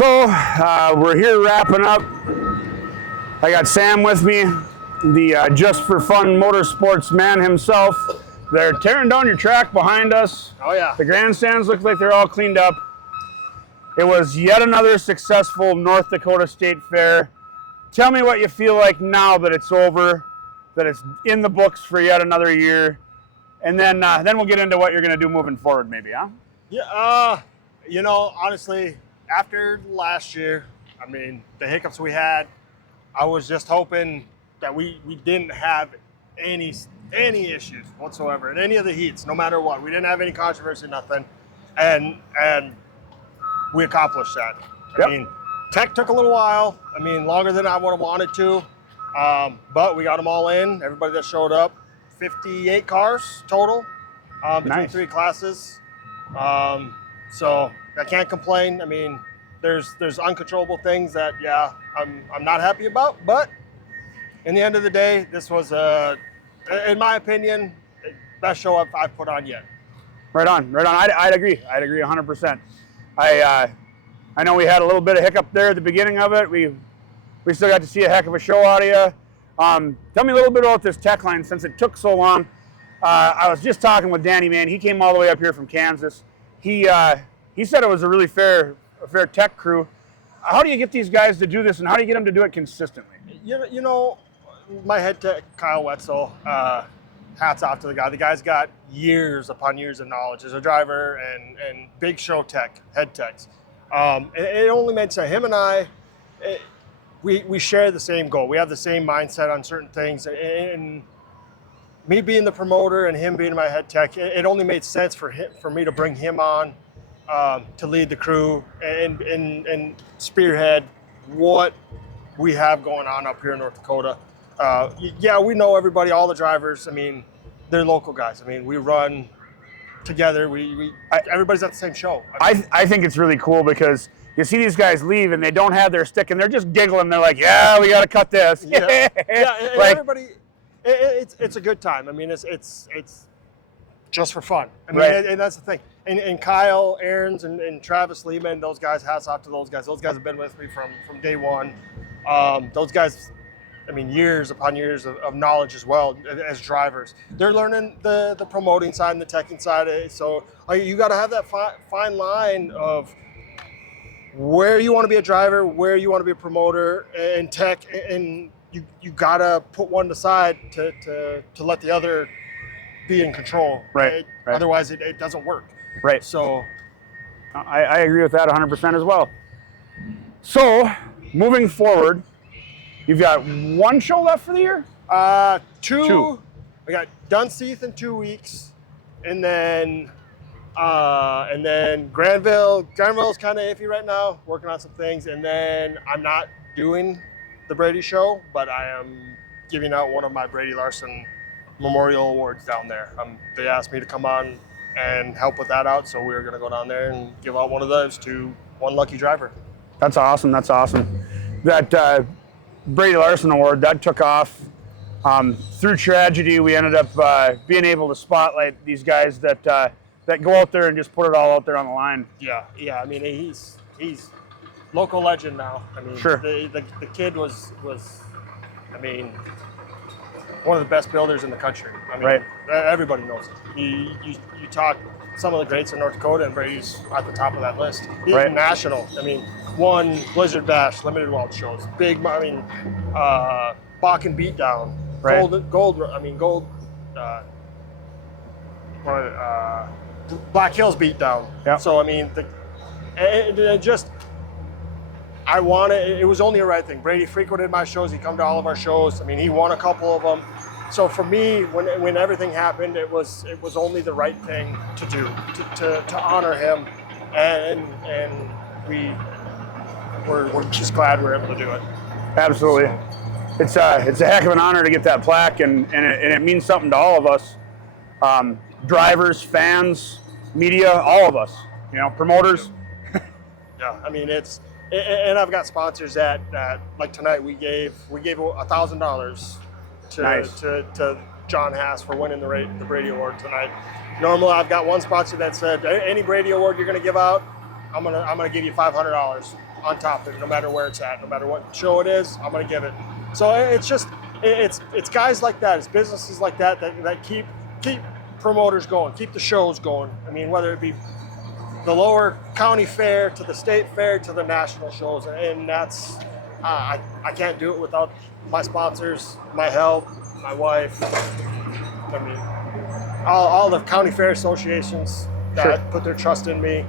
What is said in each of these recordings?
So we're here wrapping up. I got Sam with me, the Just For Fun Motorsports man himself. They're tearing down your track behind us. Oh yeah. The grandstands look like they're all cleaned up. It was yet another successful North Dakota State Fair. Tell me what you feel like now that it's over, that it's in the books for yet another year, and then we'll get into what you're going to do moving forward, maybe, huh? Yeah. You know, honestly, after last year, I mean, the hiccups we had, I was just hoping that we didn't have any issues whatsoever in any of the heats, no matter what. We didn't have any controversy, nothing, and we accomplished that. Yep. I mean, tech took a little while. I mean, longer than I would have wanted to, but we got them all in. Everybody that showed up, 58 cars total between Nice. 3 classes. So I can't complain. I mean, there's uncontrollable things that I'm not happy about, but in the end of the day, this was in my opinion, the best show I've put on yet. Right on. I'd agree 100%. I know we had a little bit of hiccup there at the beginning of it. We still got to see a heck of a show out of you. Tell me a little bit about this tech line since it took so long. I was just talking with Danny, man. He came all the way up here from Kansas. He said it was a really fair tech crew. How do you get these guys to do this, and how do you get them to do it consistently? You know, my head tech, Kyle Wetzel, hats off to the guy. The guy's got years upon years of knowledge as a driver and big show tech, head techs. It only made sense. Him and I, we share the same goal. We have the same mindset on certain things. And me being the promoter and him being my head tech, it only made sense for me to bring him on to lead the crew and spearhead what we have going on up here in North Dakota. We know everybody, all the drivers. I mean, they're local guys. I mean, we run together. Everybody's at the same show. I think it's really cool because you see these guys leave and they don't have their stick and they're just giggling. They're like, "Yeah, we got to cut this." Yeah, and like, everybody. It's a good time. I mean, it's just for fun. I mean, right. And that's the thing. And Kyle Ahrens and Travis Lehman, those guys, hats off to those guys. Those guys have been with me from day one. Those guys, I mean, years upon years of knowledge as well as drivers. They're learning the promoting side and the teching side. So you got to have that fine line of where you want to be a driver, where you want to be a promoter and tech, and you got to put one aside to let the other be in control. Right. Otherwise, it doesn't work. Right. So I agree with that 100% as well. So moving forward, you've got one show left for the year? Two. We got Dunseith in 2 weeks, and then Granville. Granville's kind of iffy right now, working on some things, and then I'm not doing the Brady show, but I am giving out one of my Brady Larson Memorial Awards down there. They asked me to come on and help with that out, so we're going to go down there and give out one of those to one lucky driver. That's awesome. That Brady Larson Award, that took off. Through tragedy, we ended up being able to spotlight these guys that go out there and just put it all out there on the line. Yeah. I mean, he's local legend now. I mean, sure. The kid was I mean, one of the best builders in the country. I mean, right. Everybody knows it. You talk some of the greats in North Dakota, and Brady's at the top of that list. He's right. National. I mean, won Blizzard Bash, Limited Weld shows, big. I mean, Bakken Beatdown, right. Gold. Black Hills Beatdown. Yep. So I mean, it was only a right thing. Brady frequented my shows. He'd come to all of our shows. I mean, he won a couple of them. So for me, when everything happened, it was only the right thing to do to honor him, and we're just glad we're able to do it. Absolutely, so. It's a heck of an honor to get that plaque, and it means something to all of us, drivers, fans, media, all of us. Promoters. Yeah, I mean and I've got sponsors that like tonight we gave $1,000 to John Haas for winning the Brady Award tonight. Normally, I've got one sponsor that said any Brady Award you're going to give out, I'm gonna give you $500. on top of it, no matter where it's at, no matter what show it is, I'm going to give it. So it's just, it's guys like that, it's businesses like that that keep promoters going, keep the shows going. I mean, whether it be the lower county fair to the state fair to the national shows, and that's, I can't do it without my sponsors, my help, my wife. I mean, all the county fair associations that put their trust in me.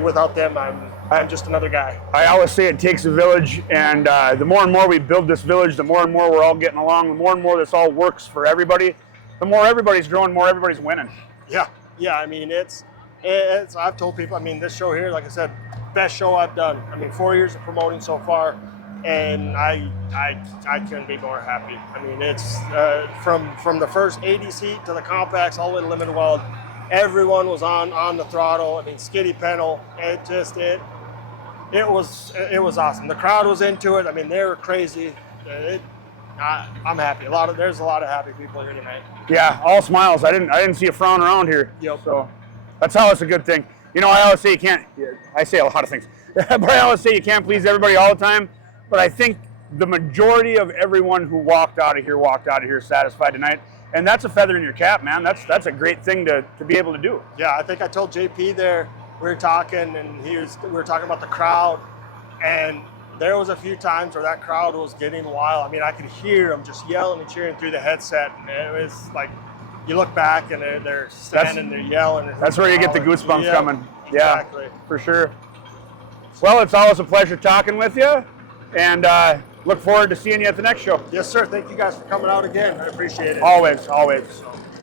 Without them, I'm just another guy. I always say it takes a village, and the more and more we build this village, the more and more we're all getting along, the more and more this all works for everybody, the more everybody's growing, more everybody's winning. Yeah. I mean, it's I've told people, I mean, this show here, like I said, best show I've done. I mean, 4 years of promoting so far, and I couldn't be more happy. I mean, it's from the first 80 seat to the compacts all the way to limited wild. Everyone was on the throttle. I mean, skiddy pedal. It was awesome. The crowd was into it. I mean, they were crazy. I'm happy. There's a lot of happy people here tonight. Yeah, all smiles. I didn't see a frown around here. Yep. So that's always a good thing. You know, I always say you can't. I say a lot of things, but I always say you can't please everybody all the time. But I think the majority of everyone who walked out of here satisfied tonight. And that's a feather in your cap, man. That's a great thing to be able to do. Yeah, I think I told JP there, we were talking, and we were talking about the crowd, and there was a few times where that crowd was getting wild. I mean, I could hear them just yelling and cheering through the headset, and it was like, you look back and they're standing, they're yelling. That's where you get the goosebumps coming. Exactly. Yeah, for sure. Well, it's always a pleasure talking with you, and look forward to seeing you at the next show. Yes, sir. Thank you guys for coming out again. I appreciate it. Always. So.